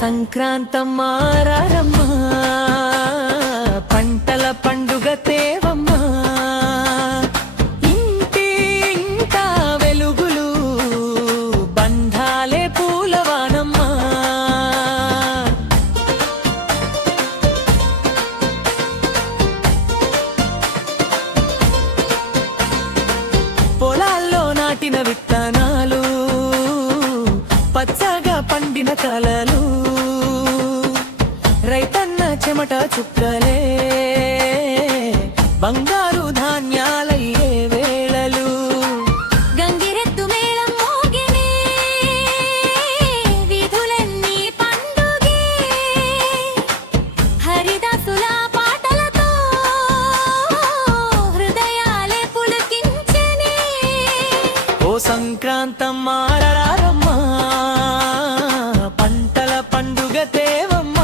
సంక్రాంతమ్మ రారమ్మ పంటల పండుగ తేవమ్మ ఇంటి ఇంట వెలుగులు బంధాలే పూలవానమ్మ పొలాల్లో నాటిన విత్తనాలు పచ్చగా పండిన కలలు రైతన్న చెమట చుక్కలే బంగారు ధాన్యాలయ్యే వేళలు గంగిరెద్దు మేళం మోగినే వీధులన్నీ పండుగే హరిదాసుల పాటలతో హృదయాలే పులకించెనే ఓ సంక్రాంతమ్మ రారమ్మ పంటల పండుగ తేవమ్మ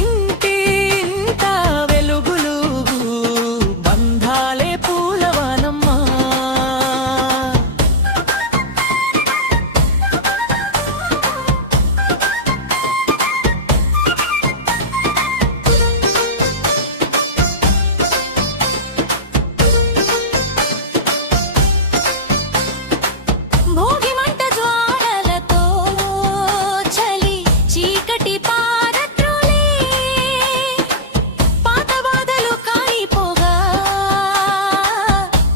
ఇంటి ఇంట వెలుగులు బంధాలే పూలవానమ్మ భోగి మంట జ్వాలలతో చలి చీకటి పారద్రోలే పాత బాధలు కాయిపోగా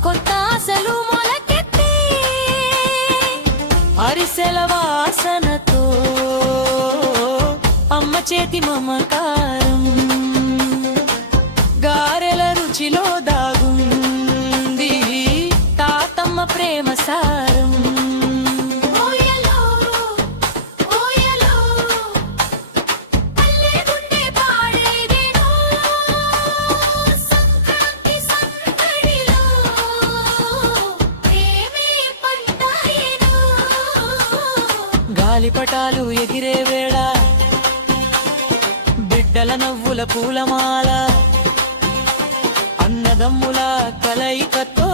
కొత్త ఆశలు మొలకెత్తే అరిసెల వాసనతో అమ్మ చేతి మమకారం గారెల రుచిలో దాగుంది తాతమ్మ ప్రేమ సారం ఓయలో ఓయలో పల్లె గుండె పాడేదెనో సంక్రాంతి సందడిలో ప్రేమే పంటాయెనో గాలిపటాలు ఎగిరే వేళ బిడ్డల నవ్వుల పూలమాల అన్నదమ్ముల కలయికతో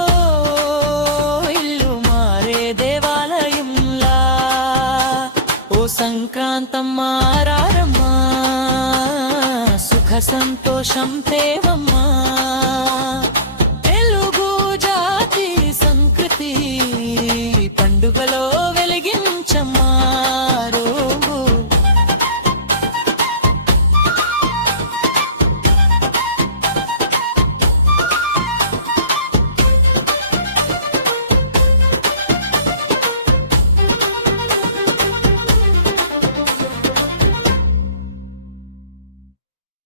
ఇల్లు మారే దేవాలయంలా ఓ సంక్రాంతమ్మ రారమ్మ సుఖ సంతోషం తేవమ్మ